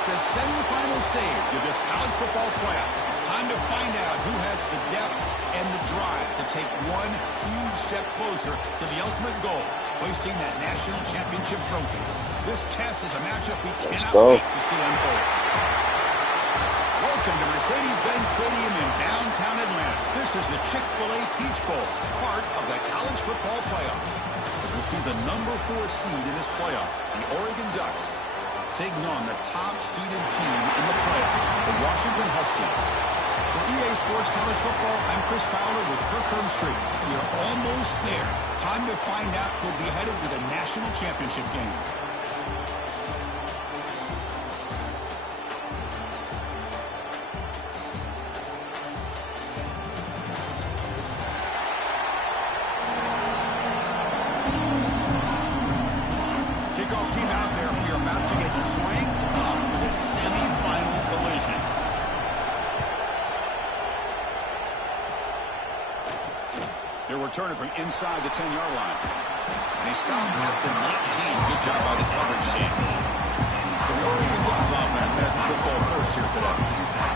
It's the semifinal stage of this college football playoff. It's time to find out who has the depth and the drive to take one huge step closer to the ultimate goal, hoisting that national championship trophy. This test is a matchup we cannot wait to see unfold. Welcome to Mercedes-Benz Stadium in downtown Atlanta. This is the Chick-fil-A Peach Bowl, part of the college football playoff. As we'll see the number 4 seed in this playoff, the Oregon Ducks, taking on the top-seeded team in the playoff, the Washington Huskies. For EA Sports College Football, I'm Chris Fowler with Kirk Herbstreit. We are almost there. Time to find out who'll be headed to the national championship game. Kickoff team out there. We are about to get cranked up with a semifinal collision. They're returning from inside the 10-yard line. And they stop at the 19. Good job by the coverage team. So the Oregon Ducks offense has the football first here today.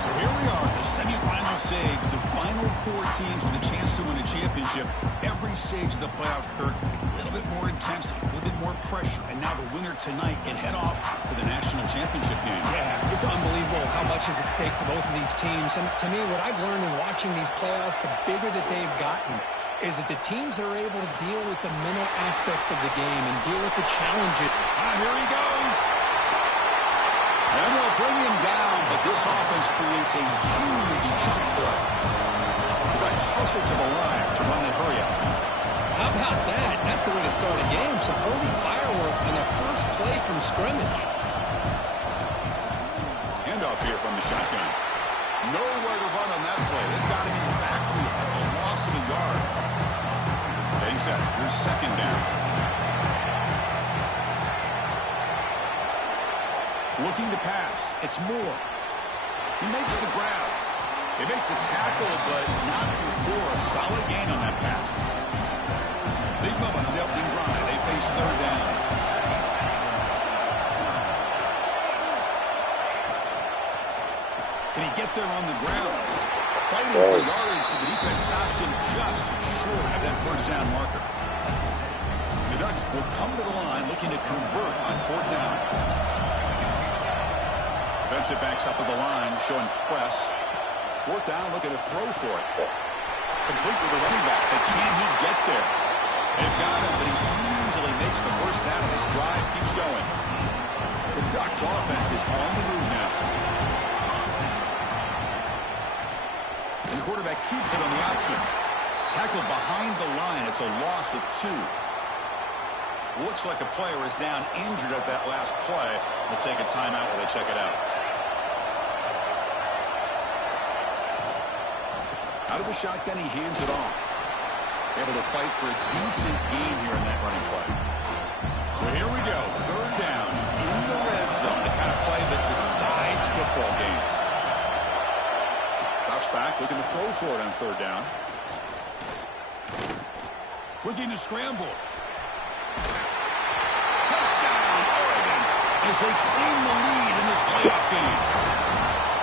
So here we are at the semifinal stage. The final 4 teams with a chance to win a championship. Every stage of the playoff, Kirk, a little bit more intensity, a little bit more pressure. And now the winner tonight can head off to the national championship game. Yeah, it's unbelievable how much is at stake for both of these teams. And to me, what I've learned in watching these playoffs, the bigger that they've gotten, is that the teams are able to deal with the mental aspects of the game and deal with the challenges. Here he goes. And they'll bring him down, but this offense creates a huge chunk play. The Ducks hustle to the line to run the hurry up. How about that? That's the way to start a game. Some early fireworks on their first play from scrimmage. Handoff here from the shotgun. Nowhere to run on that play. They've got him in the backfield. That's a loss of a yard. Getting set. Here's second down. Looking to pass. It's Moore. He makes the grab. They make the tackle, but not before a solid gain on that pass. Big moment on the opening drive. They face third down. Can he get there on the ground? Fighting for yardage, but the defense stops him just short of that first down marker. The Ducks will come to the line looking to convert on fourth down. Defensive backs up at the line, showing press. Fourth down, looking to throw for it. Complete with the running back, but can he get there? They've got him, but he easily makes the first down, and this drive keeps going. The Ducks offense is on the move now. And the quarterback keeps it on the option. Tackled behind the line. It's a loss of 2. Looks like a player is down injured at that last play. We'll take a timeout while they check it out. Out of the shotgun, he hands it off. Able to fight for a decent gain here in that running play. So here we go. Third down in the red zone. The kind of play that decides football games. Drops back, looking to throw for it on third down. Looking to scramble. Touchdown, Oregon, as they claim the lead in this playoff game.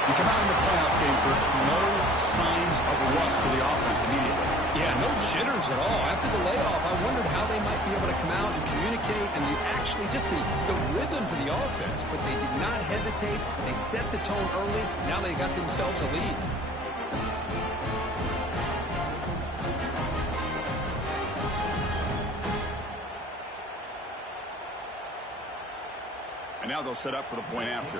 You come out in the playoff game for no signs of rust for the offense immediately. Yeah, no jitters at all. After the layoff, I wondered how they might be able to come out and communicate and actually just the rhythm to the offense. But they did not hesitate. They set the tone early. Now they got themselves a lead. And now they'll set up for the point after.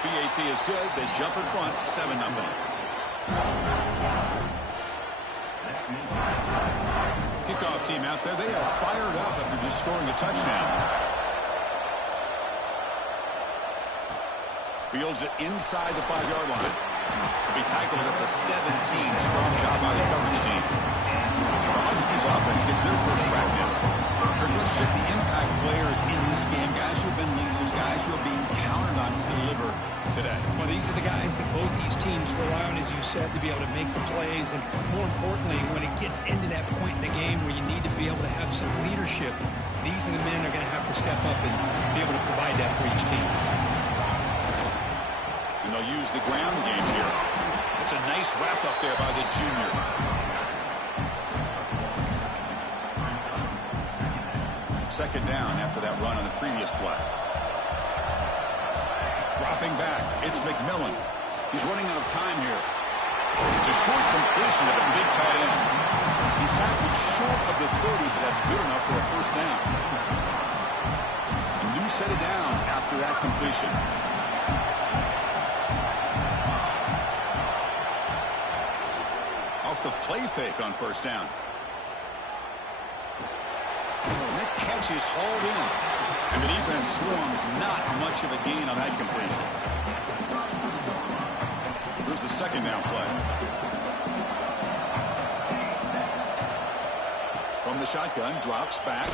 BAT is good. They jump in front, 7-0. Kickoff team out there. They are fired up after just scoring a touchdown. Fields it inside the 5-yard line. He'll be tackled at the 17. Strong job by the coverage team. The Huskies offense gets their first crack now. Let's check the impact players in this game. Guys who have been leaders, guys who are being counted on to deliver to today. Well, these are the guys that both these teams rely on, as you said, to be able to make the plays. And more importantly, when it gets into that point in the game where you need to be able to have some leadership, these are the men that are going to have to step up and be able to provide that for each team. And they'll use the ground game here. It's a nice wrap up there by the junior. Second down after that run on the previous play. Dropping back, it's McMillan. He's running out of time here. It's a short completion of a big tight end. He's tackled short of the 30, but that's good enough for a first down. A new set of downs after that completion. Off the play fake on first down. And that catch is hauled in. And the defense swarms, not much of a gain on that completion. Here's the second down play. From the shotgun, drops back.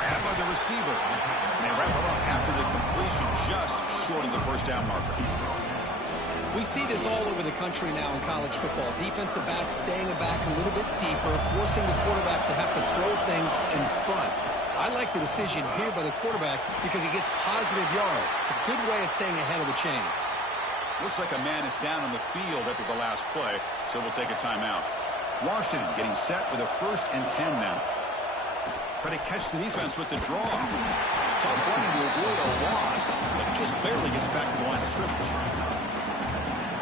Grabbed by the receiver. And they wrap it up after the completion, just short of the first down marker. We see this all over the country now in college football. Defensive backs staying back a little bit deeper, forcing the quarterback to have to throw things in front. I like the decision here by the quarterback because he gets positive yards. It's a good way of staying ahead of the chains. Looks like a man is down on the field after the last play, so we'll take a timeout. Washington getting set with a 1st and 10 now. Try to catch the defense with the draw. Tough running to avoid a loss, but just barely gets back to the line of scrimmage.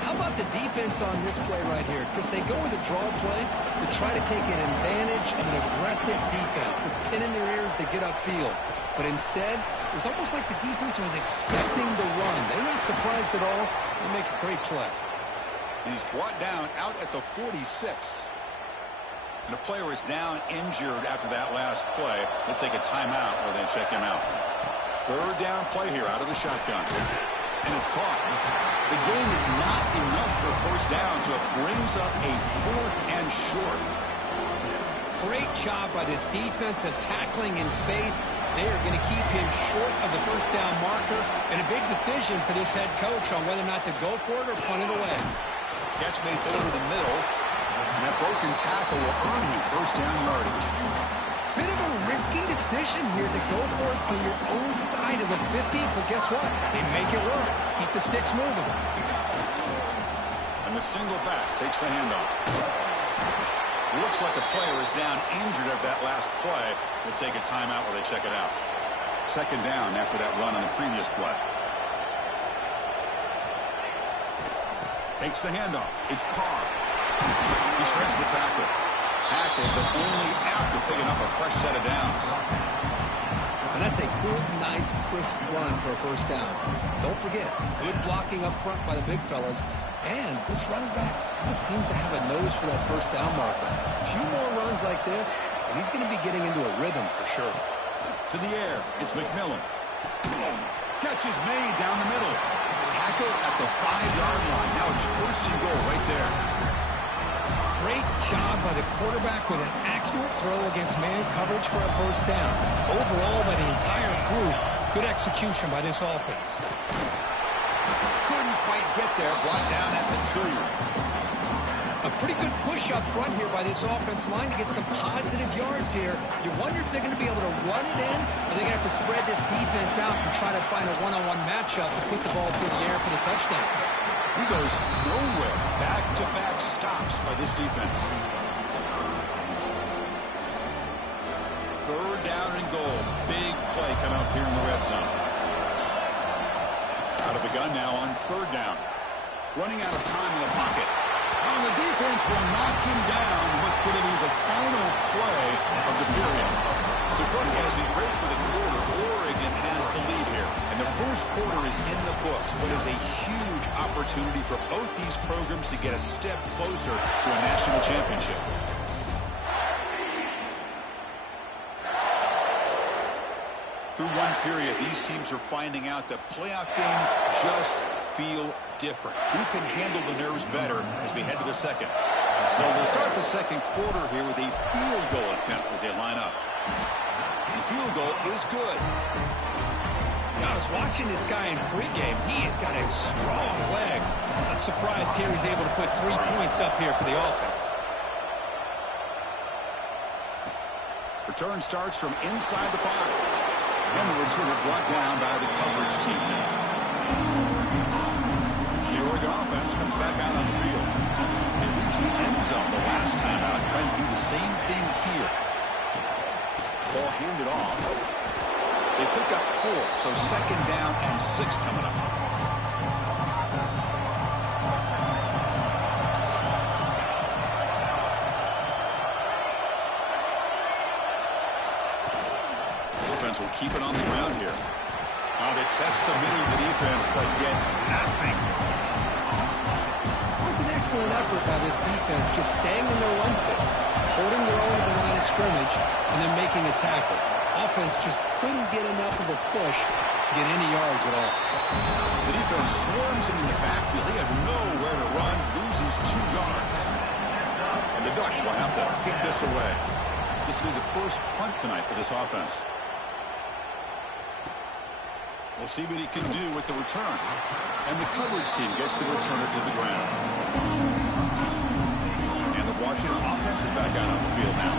How about the defense on this play right here? Chris, they go with a draw play to try to take an advantage of an aggressive defense. It's pin in their ears to get upfield. But instead, it was almost like the defense was expecting the run. They weren't surprised at all. They make a great play. He's brought down out at the 46. And the player is down injured after that last play. Let's take a timeout or then check him out. Third down play here out of the shotgun. And it's caught. The game is not enough for first down, so it brings up a 4th and short. Great job by this defensive tackling in space. They are going to keep him short of the first down marker. And a big decision for this head coach on whether or not to go for it or punt it away. Catch made over the middle. And that broken tackle will earn him first down yardage. Bit of a risky decision here to go for it on your own side of the 50, but guess what? They make it work. Keep the sticks moving. And the single back takes the handoff. Looks like a player is down injured at that last play. We'll take a timeout while they check it out. Second down after that run on the previous play. Takes the handoff. It's Carr. He shreds the tackle. Tackled, but only after picking up a fresh set of downs. And that's a good, nice, crisp run for a first down. Don't forget, good blocking up front by the big fellas. And this running back just seems to have a nose for that first down marker. A few more runs like this, and he's going to be getting into a rhythm for sure. To the air, it's McMillan. Catch is made down the middle. Tackle at the 5-yard line. Now it's 1st and goal right there. Great job by the quarterback with an accurate throw against man coverage for a first down. Overall, by the entire group, good execution by this offense. Couldn't quite get there, brought down at the 2. A pretty good push up front here by this offense line to get some positive yards here. You wonder if they're going to be able to run it in, or they're going to have to spread this defense out and try to find a one-on-one matchup to put the ball through the air for the touchdown. He goes nowhere. Back-to-back stops by this defense. Third down and goal. Big play coming up here in the red zone. Out of the gun now on 3rd down. Running out of time in the pocket. And the defense will knock him down. What's going to be the final play of the period. So, Brooke, as we break for the quarter, Oregon has the lead here. And the first quarter is in the books, but is a huge opportunity for both these programs to get a step closer to a national championship. Through one period, these teams are finding out that playoff games just feel different. Who can handle the nerves better as we head to the second? So we'll start the second quarter here with a field goal attempt as they line up. The field goal is good. I was watching this guy in pregame. He has got a strong leg. I'm surprised here he's able to put 3 points up here for the offense. Return starts from inside the 5. And the returner brought down by the coverage team. The Oregon offense comes back out on the field. They reached the end zone the last time out, trying to do the same thing here. Ball handed off. They pick up 4, so 2nd down and 6 coming up. Defense will keep it on the ground here. They test the middle of the defense, but get nothing. It was an excellent effort by this defense, just staying in their run fits, holding their own at the line of scrimmage, and then making a tackle. Offense just couldn't get enough of a push to get any yards at all. The defense swarms him in the backfield. He had nowhere to run, loses 2 yards. And the Ducks will have to kick this away. This will be the first punt tonight for this offense. We'll see what he can do with the return. And the coverage team gets the returner to the ground. And the Washington offense is back out on the field now.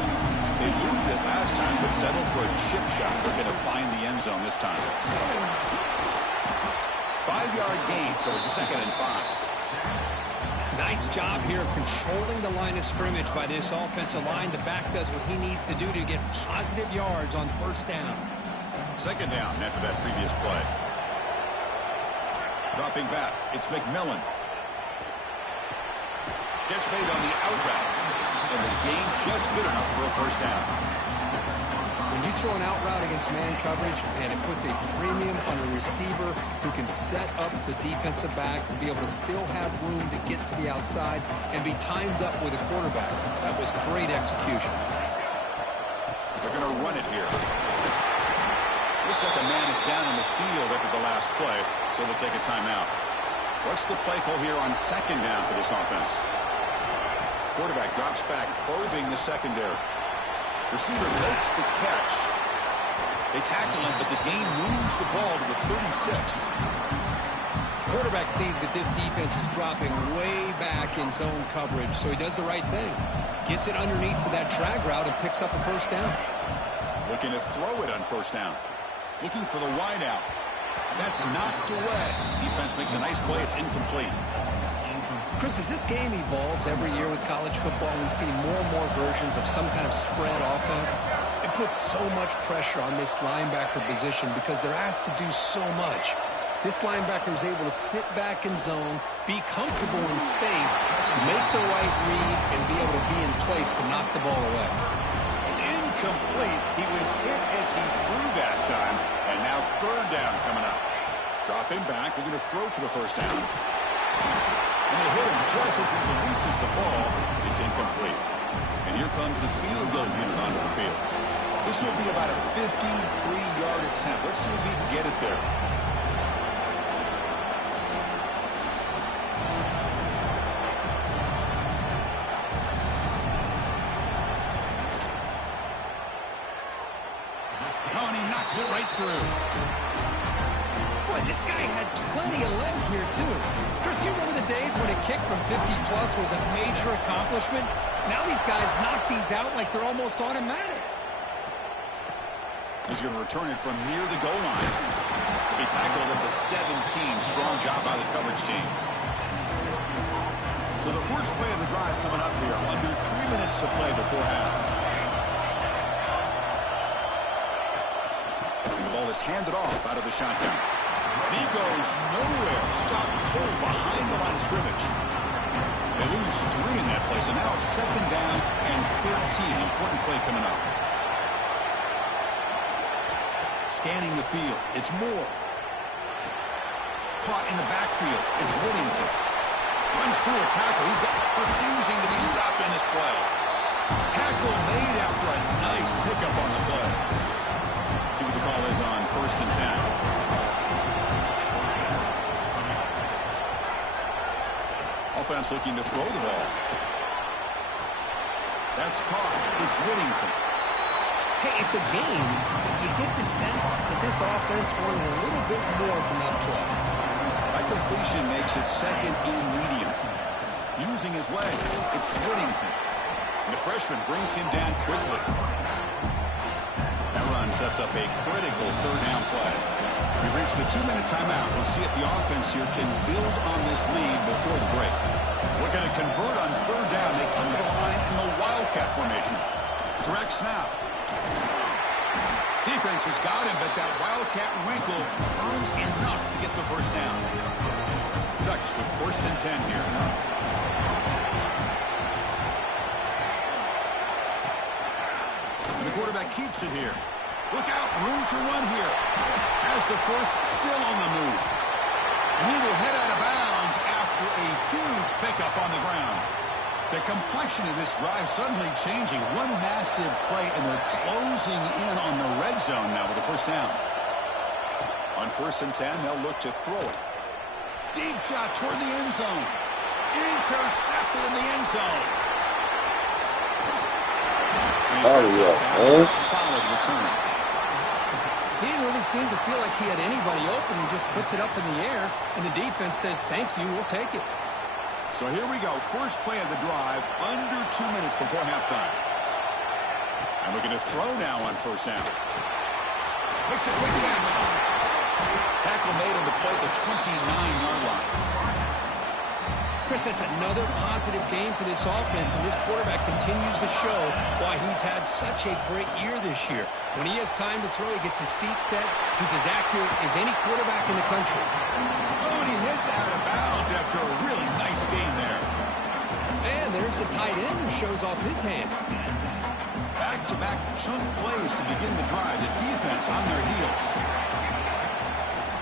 They moved it last time, but settled for a chip shot. They're going to find the end zone this time. 5-yard gain, so it's 2nd and 5. Nice job here of controlling the line of scrimmage by this offensive line. The back does what he needs to do to get positive yards on 1st down. 2nd down after that previous play. Dropping back, it's McMillan. Gets made on the out route. And the gain just good enough for a 1st down. When you throw an out route against man coverage, and it puts a premium on a receiver who can set up the defensive back to be able to still have room to get to the outside and be timed up with a quarterback. That was great execution. They're going to run it here. Looks like a man is down in the field after the last play, so they'll take a timeout. What's the play call here on 2nd down for this offense? Quarterback drops back, probing the secondary. Receiver makes the catch. They tackle him, but the gain moves the ball to the 36. Quarterback sees that this defense is dropping way back in zone coverage, so he does the right thing. Gets it underneath to that drag route and picks up a 1st down. Looking to throw it on 1st down. Looking for the wide out. That's knocked away. Defense makes a nice play. It's incomplete. Chris, as this game evolves every year with college football, we see more and more versions of some kind of spread offense. It puts so much pressure on this linebacker position because they're asked to do so much. This linebacker is able to sit back in zone, be comfortable in space, make the right read, and be able to be in place to knock the ball away. It's incomplete. He was hit as he threw that time, and now 3rd down coming up. Dropping back, they're going to throw for the 1st down. And they hit him just as he releases the ball. It's incomplete. And here comes the field goal unit onto the field. This will be about a 53-yard attempt. Let's see if he can get it there. Oh, and he knocks it right through. Boy, this guy had plenty of leg here, too. Chris, you remember the days when a kick from 50-plus was a major accomplishment? Now these guys knock these out like they're almost automatic. He's going to return it from near the goal line. He tackled at the 17. Strong job by the coverage team. So the first play of the drive coming up here. Under 3 minutes to play before half. And the ball is handed off out of the shotgun. And he goes nowhere. Stopped cold behind the line of scrimmage. They lose 3 in that place, and now it's 2nd down and 13. Important play coming up. Scanning the field. It's Moore. Caught in the backfield. It's Whittington. Runs through a tackle. He's refusing to be stopped in this play. Tackle made after a nice pickup on the play. See what the call is on 1st and 10. Offense looking to throw the ball. That's caught. It's Whittington. Hey, it's a game, but you get the sense that this offense wanted a little bit more from that play. That completion makes it second and medium. Using his legs, it's Whittington. The freshman brings him down quickly. That run sets up a critical third down play. We reach the 2-minute timeout. We'll see if the offense here can build on this lead before the break. Looking to convert on third down. They come to the line in the Wildcat formation. Direct snap. Defense has got him, but that Wildcat wrinkle earns enough to get the first down. Ducks with 1st and 10 here. And the quarterback keeps it here. Look out, room to run here. Has the first still on the move. And he will head out of bounds after a huge pickup on the ground. The complexion of this drive suddenly changing. One massive play, and they're closing in on the red zone now with the first down. On 1st and 10, they'll look to throw it. Deep shot toward the end zone. Intercepted in the end zone. Solid return. He didn't really seem to feel like he had anybody open. He just puts it up in the air, and the defense says, thank you, we'll take it. So here we go. First play of the drive, under 2 minutes before halftime. And we're going to throw now on first down. Makes a quick catch. Tackle made on the play at the 29-yard line. Chris, that's another positive game for this offense, and this quarterback continues to show why he's had such a great year this year. When he has time to throw, he gets his feet set. He's as accurate as any quarterback in the country. Oh, and he hits out of bounds after a really nice game there. And there's the tight end who shows off his hands. Back-to-back chunk plays to begin the drive. The defense on their heels.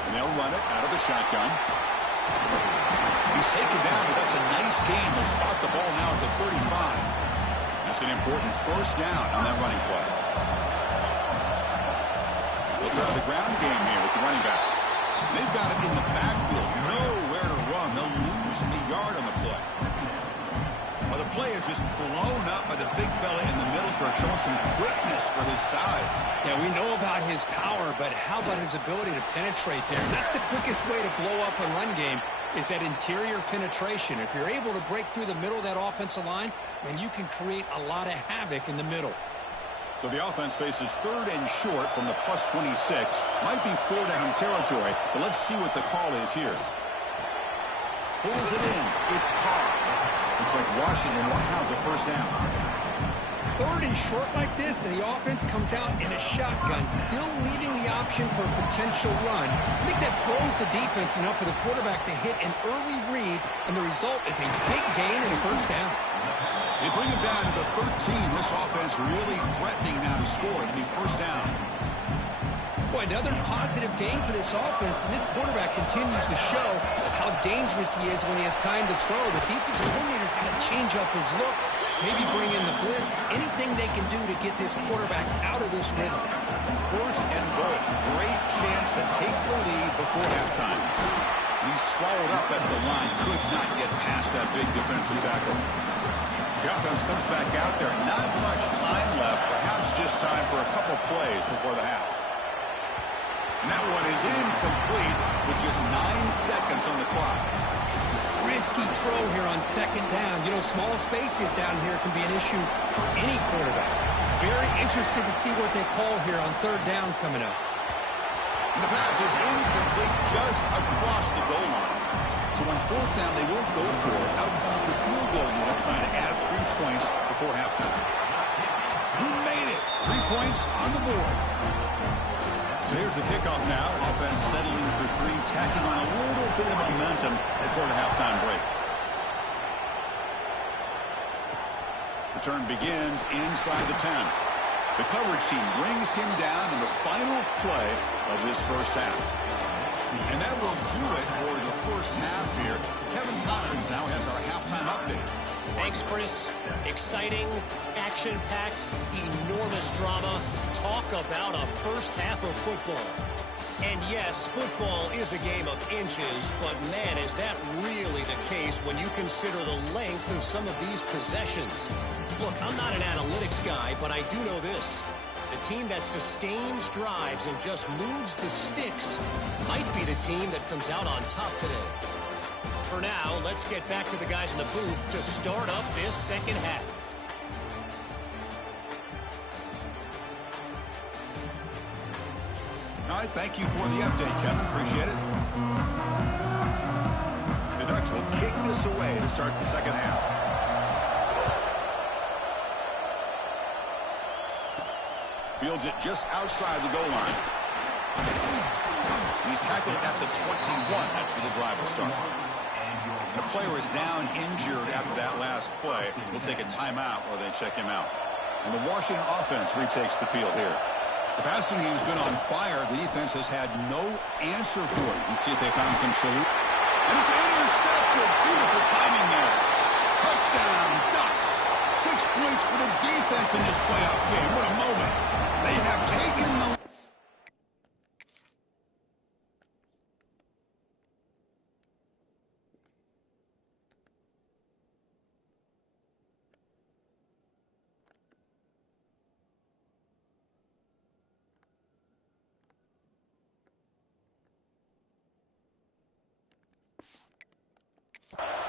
And they'll run it out of the shotgun. He's taken down, but that's a nice gain. They'll spot the ball now at the 35. That's an important first down on that running play. They'll try the ground game here with the running back. They've got it in the backfield. Nowhere to run. They'll lose a yard on the play. Well, the play is just blown up by the big fella in the middle, Kirk, showing some quickness for his size. Yeah, we know about his power, but how about his ability to penetrate there? That's the quickest way to blow up a run game, is that interior penetration. If you're able to break through the middle of that offensive line, then you can create a lot of havoc in the middle. So the offense faces 3rd and short from the plus 26. Might be 4-down territory, but let's see what the call is here. Pulls it in. It's Carr. Looks like Washington will have the first down. 3rd and short like this, and the offense comes out in a shotgun, still leaving the option for a potential run. I think that throws the defense enough for the quarterback to hit an early read, and the result is a big gain and a first down. They bring it down to the 13. This offense really threatening now to score. It'll be first down. Boy, another positive game for this offense, and this quarterback continues to show how dangerous he is when he has time to throw. The defensive coordinator's got to change up his looks, maybe bring in the blitz, anything they can do to get this quarterback out of this rhythm. 1st and goal. Great chance to take the lead before halftime. He's swallowed up at the line. Could not get past that big defensive tackle. The offense comes back out there. Not much time left. Perhaps just time for a couple plays before the half. And that one is incomplete with just 9 seconds on the clock. Risky throw here on 2nd down. You know, small spaces down here can be an issue for any quarterback. Very interested to see what they call here on 3rd down coming up. And the pass is incomplete just across the goal line. So on 4th down, they won't go for it. Out comes the field goal unit trying to add 3 points before halftime. We made it. 3 points on the board. So here's the kickoff now. Offense settling for 3, tacking on a little bit of momentum before the halftime break. Return begins inside the 10. The coverage team brings him down in the final play of this first half. And that will do it for the first half here. Kevin Collins now has our halftime update. Thanks, Chris. Exciting, action-packed, enormous drama. Talk about a first half of football. And yes, football is a game of inches, but man, is that really the case when you consider the length of some of these possessions. Look, I'm not an analytics guy, but I do know this. The team that sustains drives and just moves the sticks might be the team that comes out on top today. For now, let's get back to the guys in the booth to start up this second half. All right, thank you for the update, Kevin. Appreciate it. The Ducks will kick this away to start the second half. Fields it just outside the goal line. He's tackled at the 21. That's where the drive will start. The player is down injured after that last play. We'll take a timeout or they check him out. And the Washington offense retakes the field here. The passing game's been on fire. The defense has had no answer for it. Let's see if they found some solution. And it's intercepted. Beautiful timing there. Touchdown, Ducks. 6 points for the defense in this playoff game. What a moment. They have taken the...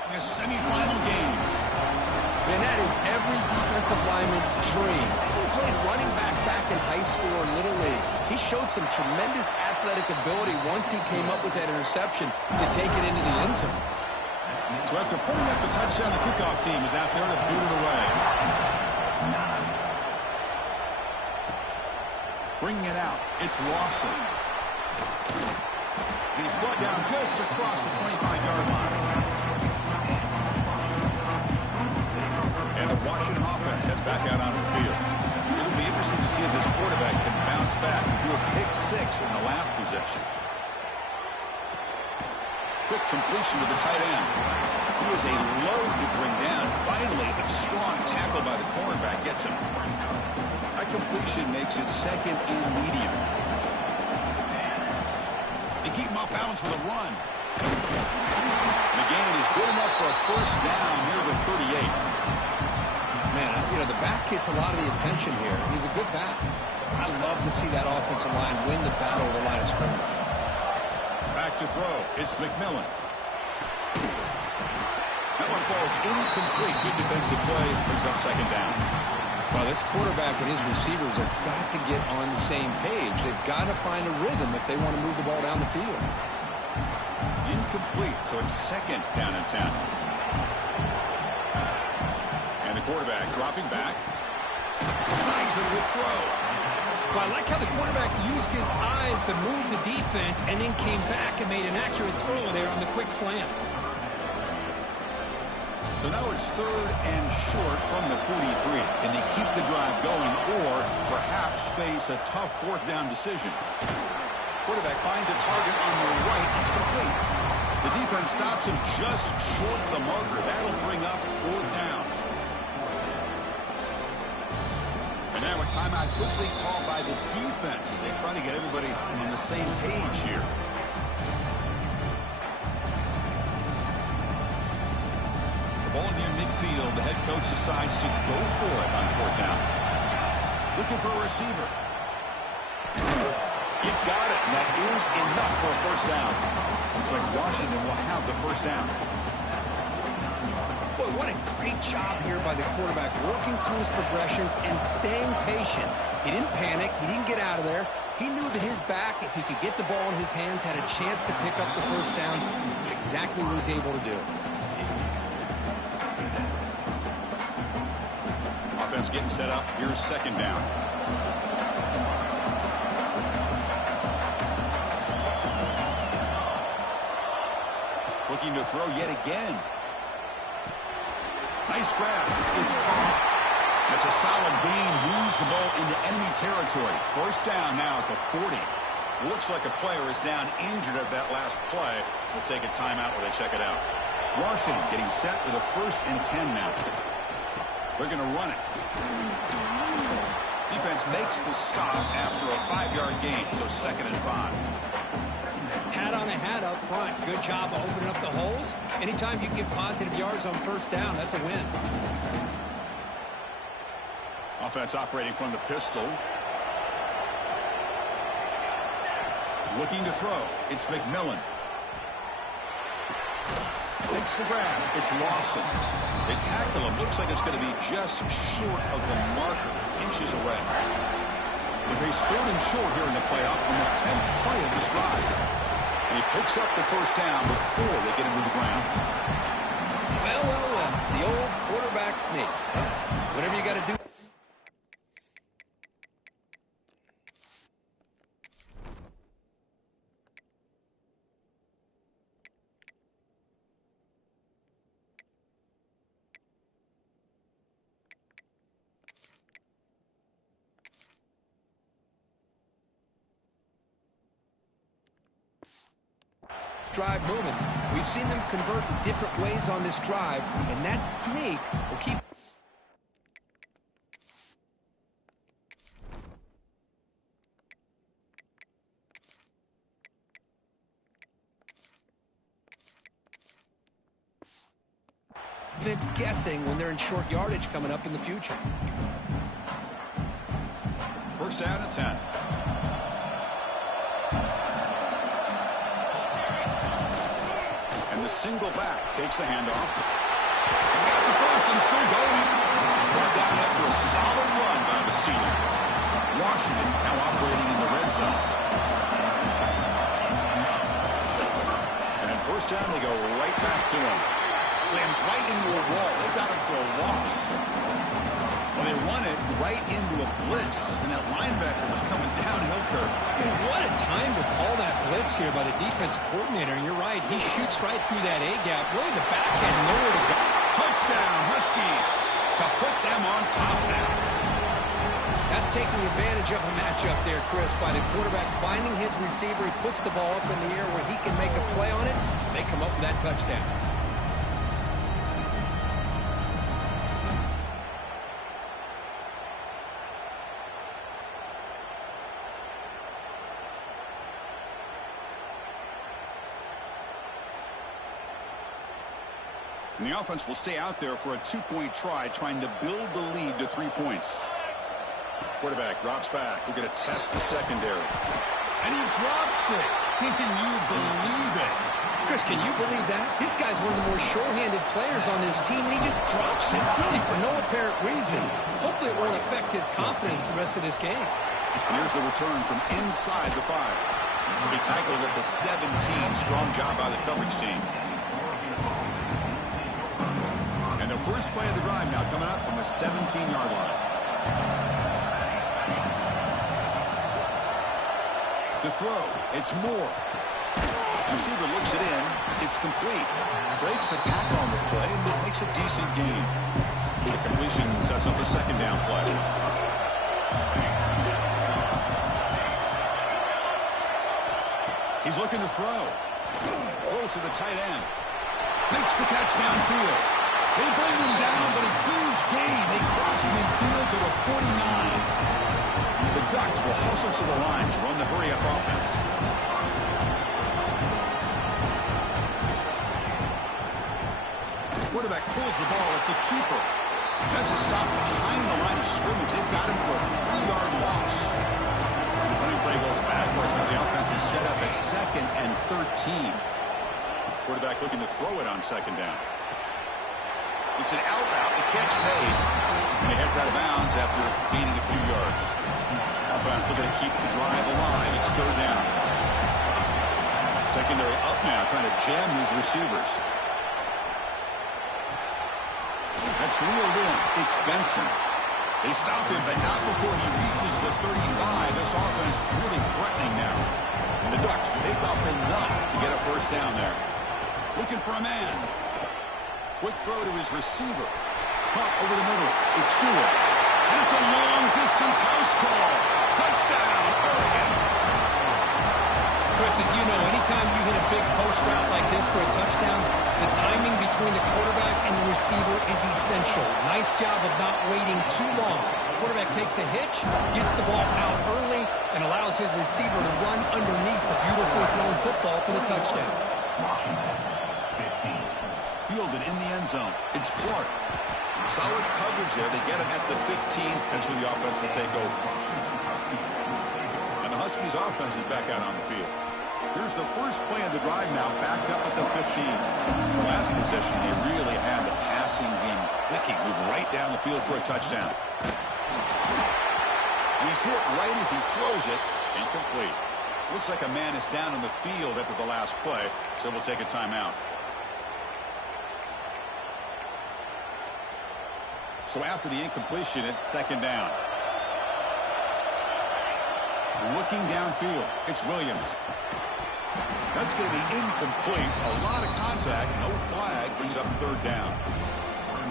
A semifinal game. And that is every defensive lineman's dream. He played running back in high school or Little League. He showed some tremendous athletic ability once he came up with that interception to take it into the end zone. So after putting up the touchdown, the kickoff team is out there to boot it away. Bringing it out, it's Lawson. He's brought down just across the 25-yard line. And the Washington offense heads back out onto the field. It'll be interesting to see if this quarterback can bounce back. He threw a pick 6 in the last possession. Quick completion to the tight end. He is a load to bring down. Finally, a strong tackle by the cornerback gets him. That completion makes it second and medium. They keep him off balance with a run. And the gain is good enough for a first down near the 38. Man, you know, the back gets a lot of the attention here. He's a good back. I love to see that offensive line win the battle of the line of scrimmage. Back to throw. It's McMillan. That one falls incomplete. Good defensive play. Brings up second down. Well, this quarterback and his receivers have got to get on the same page. They've got to find a rhythm if they want to move the ball down the field. Incomplete, so it's second down and 10. And the quarterback dropping back. Snags it with throw. Well, I like how the quarterback used his eyes to move the defense and then came back and made an accurate throw there on the quick slant. So now it's third and short from the 43. Can they keep the drive going or perhaps face a tough fourth down decision? Quarterback finds a target on the right. It's complete. The defense stops him just short of the marker. That'll bring up fourth down. And now a timeout quickly called by the defense as they try to get everybody on the same page here. Ball near midfield. The head coach decides to go for it on fourth down. Looking for a receiver. He's got it. And that is enough for a first down. Looks like Washington will have the first down. Boy, what a great job here by the quarterback, working through his progressions and staying patient. He didn't panic. He didn't get out of there. He knew that his back, if he could get the ball in his hands, had a chance to pick up the first down. That's exactly what he's able to do. Offense getting set up. Here's second down. Looking to throw yet again. Nice grab. It's caught. That's a solid gain. Moves the ball into enemy territory. First down now at the 40. Looks like a player is down injured at that last play. We'll take a timeout while they check it out. Washington getting set with a 1st and 10 now. They're going to run it. Defense makes the stop after a 5-yard gain, so 2nd and 5. Hat on a hat up front. Good job of opening up the holes. Anytime you can get positive yards on first down, that's a win. Offense operating from the pistol. Looking to throw. It's McMillan. Takes the grab. It's Lawson. They tackle him. Looks like it's going to be just short of the marker. Inches away. They face 3rd and short here in the playoff on the 10th play of this drive. And he picks up the first down before they get him to the ground. Well. The old quarterback sneak. Whatever you got to do. Drive moving. We've seen them convert in different ways on this drive, and that sneak will keep. Vince guessing when they're in short yardage coming up in the future. First down at 10. The single back takes the handoff. He's got the first and still going. Brought down after a solid run by the ceiling. Washington now operating in the red zone. And first down, they go right back to him. Slams right into a wall. They've got him for a loss. Well, they run it right into a blitz, and that linebacker was coming downhill curve. Man, what a time to call that blitz here by the defensive coordinator. And you're right, he shoots right through that A-gap. Really, the back had nowhere to go. Touchdown, Huskies, to put them on top now. That's taking advantage of a matchup there, Chris, by the quarterback finding his receiver. He puts the ball up in the air where he can make a play on it. They come up with that touchdown. And the offense will stay out there for a 2-point try, trying to build the lead to 3 points. Quarterback drops back. We're going to test the secondary. And he drops it. Can you believe it? Chris, can you believe that? This guy's one of the more sure-handed players on this team, and he just drops it, really, for no apparent reason. Hopefully it won't affect his confidence the rest of this game. Here's the return from inside the 5. He tackled at the 17. Strong job by the coverage team. And the first play of the drive now coming up from the 17-yard line. To throw, it's Moore. Receiver looks it in. It's complete. Breaks a tackle on the play and makes a decent gain. The completion sets up a second down play. He's looking to throw. Throws to the tight end. Makes the catch downfield. They bring him down, but a huge gain. They cross midfield to the 49. The Ducks will hustle to the line to run the hurry-up offense. Quarterback pulls the ball. It's a keeper. That's a stop behind the line of scrimmage. They've got him for a 3-yard loss. The running play goes backwards. Now the offense is set up at 2nd and 13. Quarterback looking to throw it on 2nd down. It's an out route. The catch made. And he heads out of bounds after gaining a few yards. Offense looking to keep the drive alive. It's 3rd down. Secondary up now, trying to jam these receivers. That's reeled in. It's Benson. They stop him, but not before he reaches the 35. This offense really threatening now. And the Ducks pick up enough to get a first down there. Looking for a man. Quick throw to his receiver. Caught over the middle. It's Stewart. And it's a long-distance house call. Touchdown, Oregon. Chris, as you know, anytime you hit a big post route like this for a touchdown, the timing between the quarterback and the receiver is essential. Nice job of not waiting too long. The quarterback takes a hitch, gets the ball out early, and allows his receiver to run underneath the beautifully thrown football for the touchdown. Fielded in the end zone. It's Clark. Solid coverage there. They get him at the 15. That's where the offense will take over. And the Huskies offense is back out on the field. Here's the first play of the drive now, backed up at the 15. The last possession, they really had the passing game clicking, move right down the field for a touchdown. He's hit right as he throws it, incomplete. Looks like a man is down on the field after the last play, so we'll take a timeout. So after the incompletion, it's second down. Looking downfield, it's Williams. That's going to be incomplete. A lot of contact, no flag, brings up third down.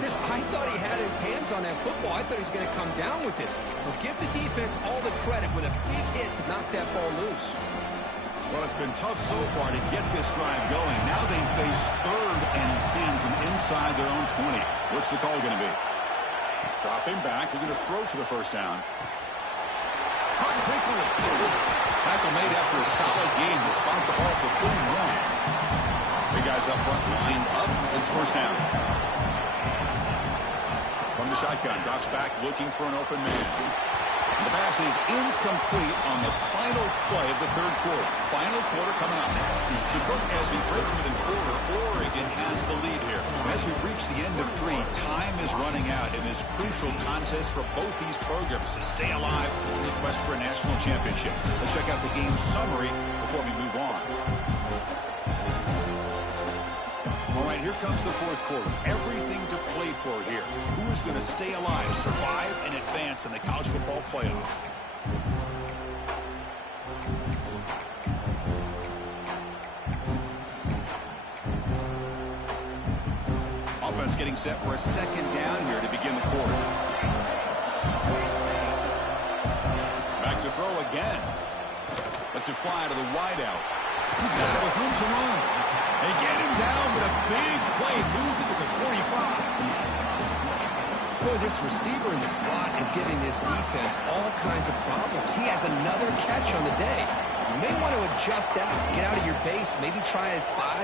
I thought he had his hands on that football. I thought he was going to come down with it. But give the defense all the credit with a big hit to knock that ball loose. Well, it's been tough so far to get this drive going. Now they face 3rd and 10 from inside their own 20. What's the call going to be? Dropping back. They're going to throw for the first down. Caught quickly. Tackle made after a solid game to spot the ball for 31. Big guys up front lined up. It's first down. From the shotgun, drops back looking for an open man. And the pass is incomplete on the final play of the third quarter. Final quarter coming up. So, as we break for the quarter, Oregon has the lead here. As we reach the end of 3, time is running out in this crucial contest for both these programs to stay alive in the quest for a national championship. Let's check out the game summary before we move on. All right, here comes the fourth quarter. Everything to play for here. Who is going to stay alive, survive, and advance in the college football playoff? Offense getting set for a second down here to begin the quarter. Back to throw again. Lets it fly to the wideout. He's got it with room to run. They get him down, but a big play moves it to the 45. Boy, this receiver in the slot is giving this defense all kinds of problems. He has another catch on the day. You may want to adjust out, get out of your base, maybe try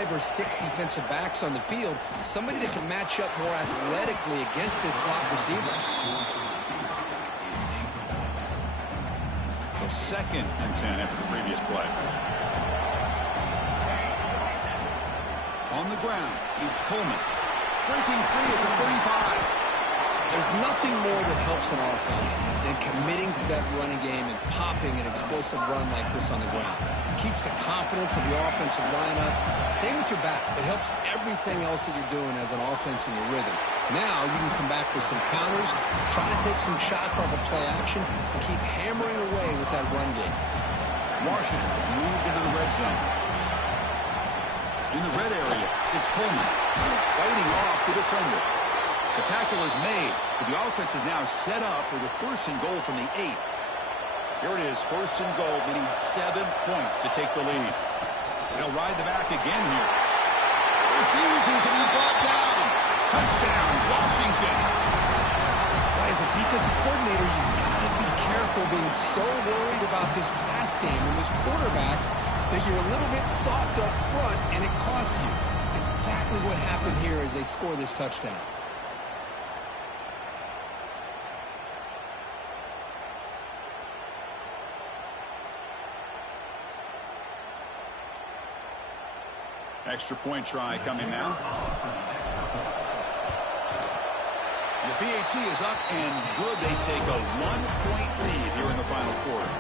5 or 6 defensive backs on the field, somebody that can match up more athletically against this slot receiver. So 2nd and 10 after the previous play. On the ground, it's Coleman. Breaking free at the 35. There's nothing more that helps an offense than committing to that running game and popping an explosive run like this on the ground. It keeps the confidence of your offensive lineup. Same with your back. It helps everything else that you're doing as an offense in your rhythm. Now you can come back with some counters, try to take some shots off of play action, and keep hammering away with that run game. Washington has moved into the red zone. In the red area, it's Coleman fighting off the defender. The tackle is made, but the offense is now set up with a 1st and goal from the 8. Here it is, 1st and goal. They need 7 points to take the lead. They'll ride the back again here. Refusing to be brought down. Touchdown, Washington. As a defensive coordinator, you've got to be careful being so worried about this pass game and this quarterback that you're a little bit soft up front, and it costs you. It's exactly what happened here as they score this touchdown. Extra point try coming now. The PAT is up and good. They take a 1-point lead here in the final quarter.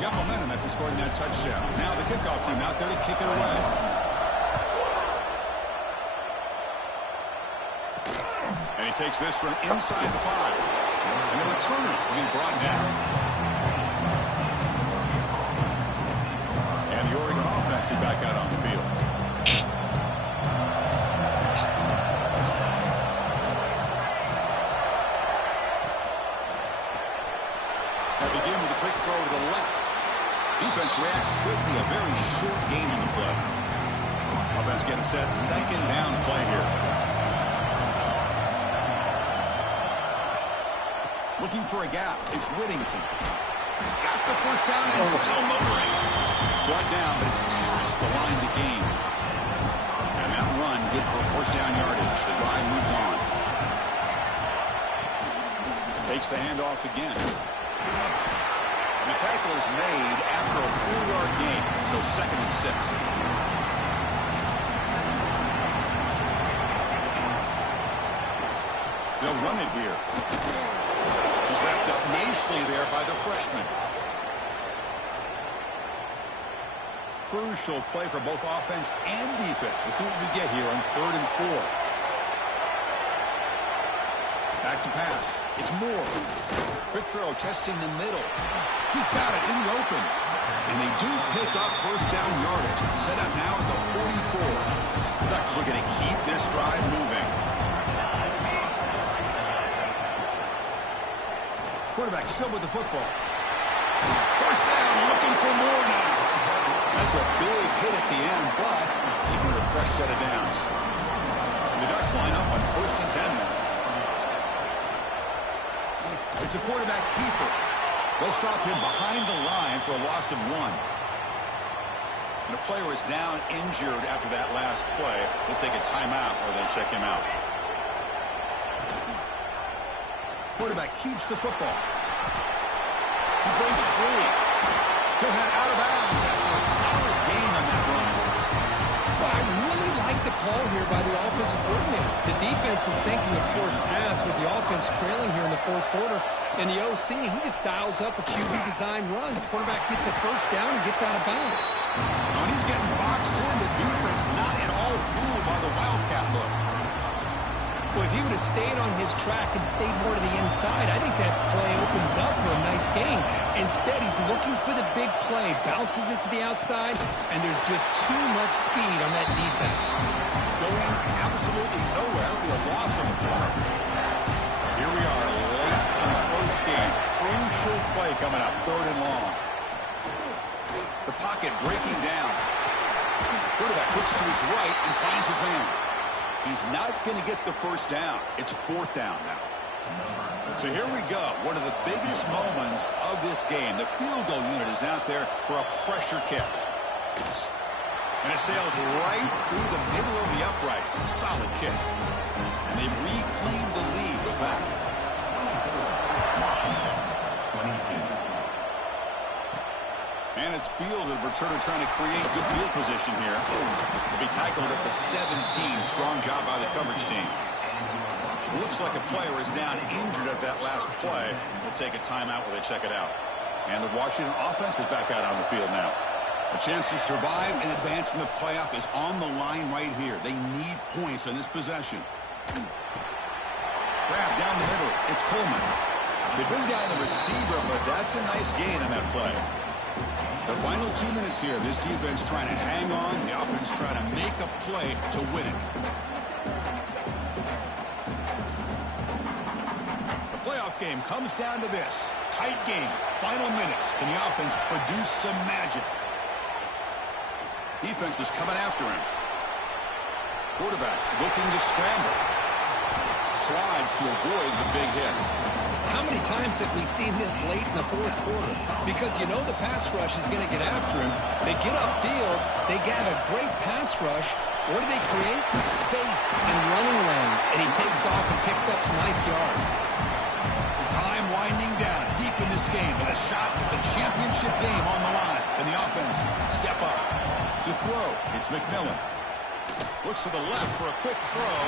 Got momentum after scoring that touchdown. Now the kickoff team out there to kick it away. And he takes this from inside the 5. And the returner will be brought down. And the Oregon offense is back out on the field. They begin with a quick throw to the left. Defense reacts quickly. A very short gain on the play. Offense getting set. Second down play here. Looking for a gap. It's Whittington. Got the first down and still motoring. Brought down, but it's past the line to gain. And that run good for first down yardage. The drive moves on. Takes the handoff again. The tackle is made after a 4-yard gain, so 2nd and 6. They'll run it here. He's wrapped up nicely there by the freshman. Crucial play for both offense and defense. We'll see what we get here on 3rd and 4. Back to pass. It's Moore. Quick throw, testing the middle. He's got it in the open. And they do pick up first down yardage. Set up now at the 44. The Ducks are going to keep this drive moving. Quarterback still with the football. First down, looking for more now. That's a big hit at the end, but even with a fresh set of downs. The Ducks line up on 1st and 10 now. It's a quarterback keeper. They'll stop him behind the line for a loss of 1. And a player is down injured after that last play. They'll take a timeout or they'll check him out. Quarterback keeps the football. He breaks free. He'll head out of bounds after a solid gain on that run. Well, I really like the call here by the offensive coordinator. The defense is thinking, of course, pass with the offense trailing here in the 4th quarter. And the OC, he just dials up a QB design run. The quarterback gets a first down and gets out of bounds. When he's getting boxed in, the defense not at all fooled by the Wildcat look. Well, if he would have stayed on his track and stayed more to the inside, I think that play opens up for a nice gain. Instead, he's looking for the big play, bounces it to the outside, and there's just too much speed on that defense. Going absolutely nowhere, be a loss of a mark. Here we are, late in a close game. Crucial play coming up, 3rd and long. The pocket breaking down. Quarterback looks to his right and finds his man. He's not going to get the first down. It's 4th down now. So here we go. One of the biggest moments of this game. The field goal unit is out there for a pressure kick. And it sails right through the middle of the uprights. Solid kick. And they've reclaimed the lead with that. 22. And it's fielded. Returner trying to create good field position here. To be tackled at the 17. Strong job by the coverage team. Looks like a player is down injured at that last play. We'll take a timeout while they check it out. And the Washington offense is back out on the field now. A chance to survive and advance in the playoff is on the line right here. They need points on this possession. Grab down the middle. It's Coleman. They bring down the receiver, but that's a nice gain on that play. The final 2 minutes here. This defense trying to hang on. The offense trying to make a play to win it. The playoff game comes down to this. Tight game. Final minutes. Can the offense produce some magic? Defense is coming after him. Quarterback looking to scramble. Slides to avoid the big hit. How many times have we seen this late in the 4th quarter? Because you know the pass rush is going to get after him. They get upfield. They get a great pass rush. What do they create? Space and running lanes. And he takes off and picks up some nice yards. Time winding down deep in this game with a shot at the championship game on the line. And the offense step up to throw. It's McMillan. Looks to the left for a quick throw.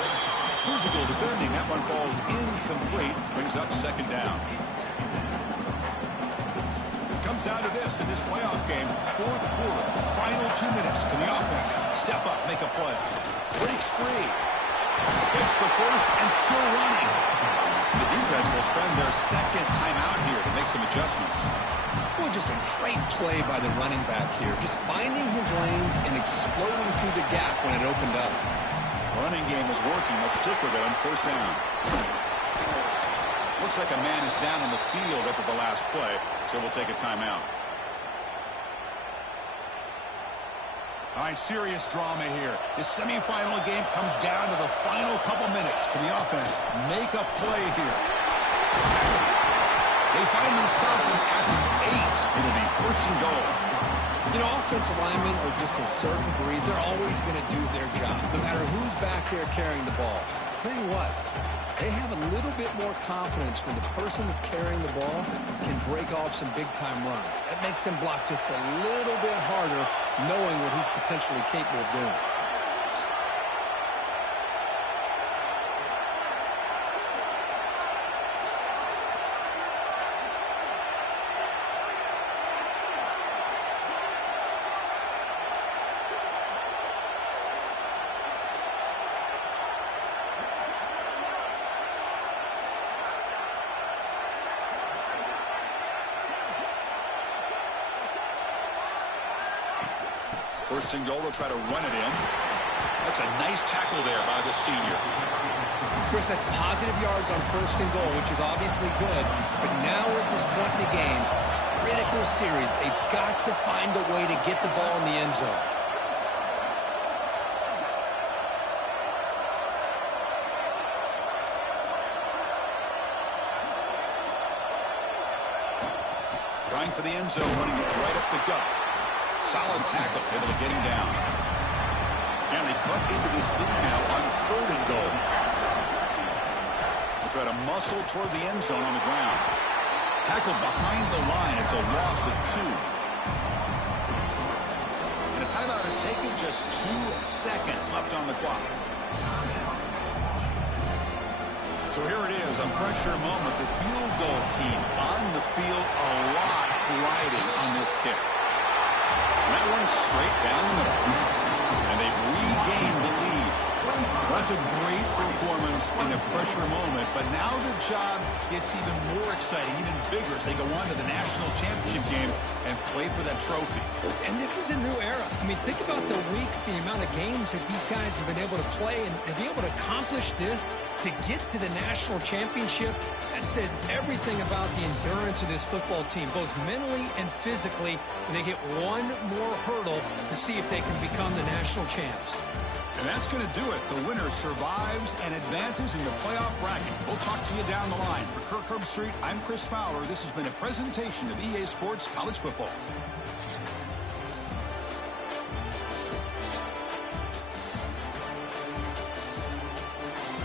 Physical defending. That one falls incomplete. Brings up 2nd down. It comes down to this in this playoff game. 4th quarter. Final 2 minutes. Can the offense step up, make a play? Breaks free. Gets the first and still running. The defense will spend their 2nd timeout here to make some adjustments. Well, just a great play by the running back here. Just finding his lanes and exploding through the gap when it opened up. Running game is working. They'll stick with it on 1st down. Looks like a man is down on the field after the last play, so we'll take a timeout. All right, serious drama here. This semifinal game comes down to the final couple minutes. Can the offense make a play here? They finally stop them at the 8. It'll be 1st and goal. You know, offensive linemen are just a certain breed. They're always going to do their job, no matter who's back there carrying the ball. I'll tell you what, They have a little bit more confidence when the person that's carrying the ball can break off some big-time runs. That makes them block just a little bit harder, knowing what he's potentially capable of doing. First and goal, they'll try to run it in. That's a nice tackle there by the senior. Chris, that's positive yards on first and goal, which is obviously good. But now we're at this point in the game, critical series. They've got to find a way to get the ball in the end zone. Trying for the end zone, running it right up the gut. Solid tackle, able to get him down. And they cut into this lead now on third and goal. They'll try to muscle toward the end zone on the ground. Tackled behind the line. It's a loss of 2. And a timeout is taken, just 2 seconds left on the clock. So here it is, a pressure moment. The field goal team on the field, a lot riding on this kick. That one straight down the middle. And they've regained the lead. That's a great performance in a pressure moment. But now the job gets even more exciting, even bigger as they go on to the national championship game and play for that trophy. And this is a new era. I mean, think about the weeks, the amount of games that these guys have been able to play. And to be able to accomplish this, to get to the national championship, that says everything about the endurance of this football team, both mentally and physically. They get one more hurdle to see if they can become the national champs. And that's going to do it. The winner survives and advances in the playoff bracket. We'll talk to you down the line. For Kirk Herbstreit, I'm Chris Fowler. This has been a presentation of EA Sports College Football.